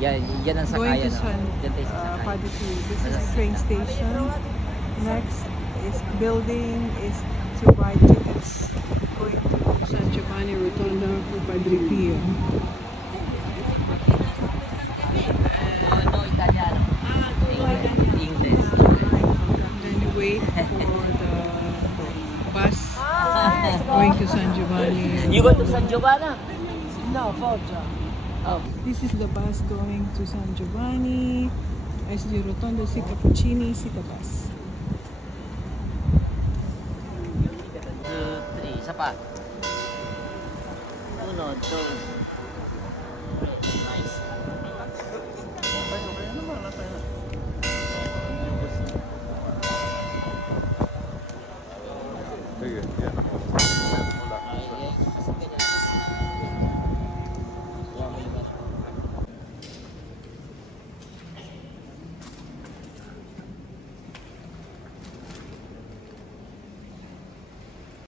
Yan ang Going sakayan. to San Yan tayo sa sakayan. Padre Pio. This is train station. Next is building is to buy tickets. Going to San Giovanni Rotonda for Padre Pio. No, Italiano. English. Then you wait for the bus going to San Giovanni. You go to San Giovanni? No, Foggia. Oh. This is the bus going to San Giovanni, SD Rotonda, Sica Puccini, Sica bus. 2, 3, isa pa. 1, 2,